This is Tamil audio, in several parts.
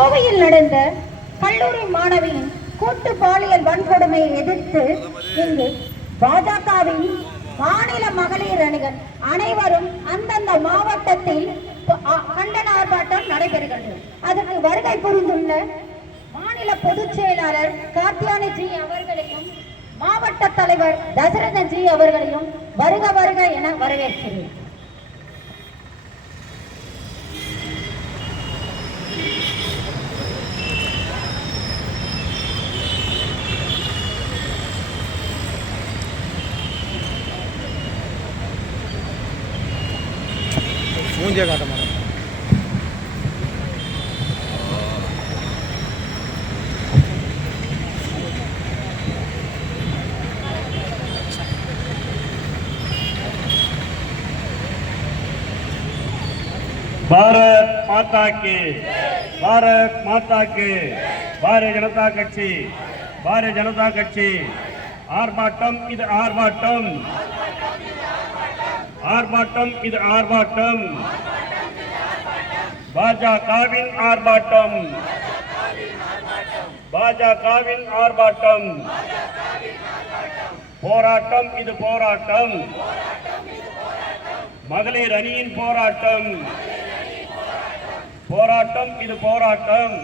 கோவையில் நடந்த கல்லூரி மாணவியின் கூட்டு பாலியல் வன்கொடுமையை எதிர்த்து இங்கு பாஜகவின் மாநில மகளிர் அணிகள் அனைவரும் அந்தந்த மாவட்டத்தில் கண்டன ஆர்ப்பாட்டம் நடைபெறுகிறது. அதற்கு வருகை புரிந்துள்ள மாநில பொதுச் செயலாளர் கார்த்தியானி ஜி அவர்களையும் மாவட்ட தலைவர் தசரதன் ஜி அவர்களையும் வருக வருக என வரவேற்கிறேன். மூஞ்சிய காட்ட மாட்டேன். பாரத் மாதா கி, பாரத் மாதா கி. பாரதிய ஜனதா கட்சி, பாரதிய ஜனதா கட்சி. ஆர்ப்பாட்டம் இது ஆர்ப்பாட்டம், ஆர்ப்பாட்டம் இது ஆர்ப்பாட்டம். பாஜகவின் ஆர்ப்பாட்டம், பாஜகவின் ஆர்ப்பாட்டம். போராட்டம் இது போராட்டம், மகளிர் அணியின் போராட்டம். போராட்டம் இது போராட்டம்,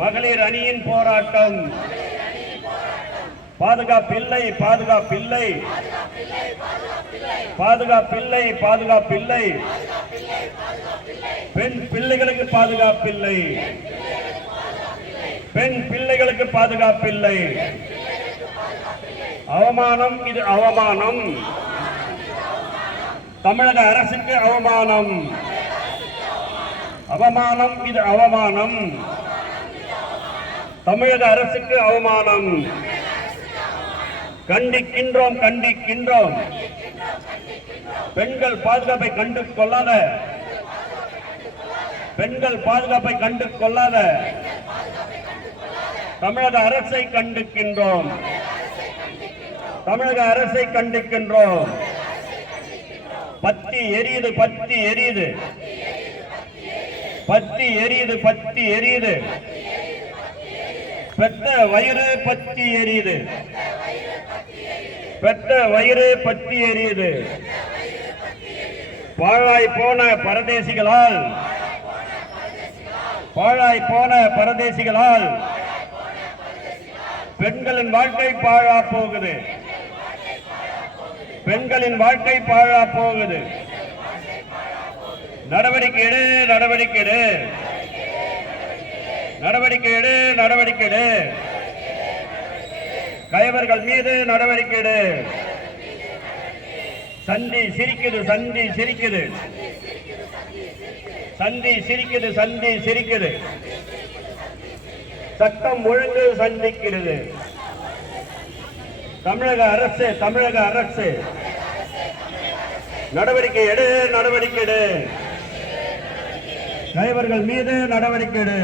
மகளிர் அணியின் போராட்டம். பாதுகாப்பில்லை, பாதுகாப்பில்லை, பாதுகாப்பில்லை, பாதுகாப்பில்லை. பெண் பிள்ளைகளுக்கு பாதுகாப்பில்லை, பெண் பிள்ளைகளுக்கு பாதுகாப்பில்லை. அவமானம் இது அவமானம், தமிழக அரசுக்கு அவமானம். அவமானம் இது அவமானம், தமிழக அரசுக்கு அவமானம். கண்டிக்கின்றோம், கண்டிக்கின்றோம். பெண்கள் பாதுகாப்பை கண்டு கொள்ளாத, பெண்கள் பாதுகாப்பை கண்டு கொள்ளாத தமிழக அரசை கண்டிக்கின்றோம், தமிழக அரசை கண்டிக்கின்றோம். பத்தி எரியுது, பத்தி எரியுது, பத்தி எரியுது, பத்தி எரியுது. பெத்த வயிறு பத்தி எரியுது, பெத்த வயிறு பத்தி எரியுது. பாழாய் போன பரதேசிகளால், பாழாய் போன பரதேசிகளால் பெண்களின் வாழ்க்கை பாழா போகுது, பெண்களின் வாழ்க்கை பாழா போகுது. நடவடிக்கை எடு, நடவடிக்கை எடு, நடவடிக்கை எடு, நடவடிக்கை எடு. கயவர்கள் மீது நடவடிக்கை எடு. சந்தி சிரிக்குது, சந்தி சிரிக்குது, சந்தி சிரிக்குது, சந்தி சிரிக்குது. சட்டம் ஒழுங்கு சந்திக்கிறது. தமிழக அரசு, தமிழக அரசு நடவடிக்கை எடு, நடவடிக்கை எடு. கயவர்கள் மீது நடவடிக்கை எடு.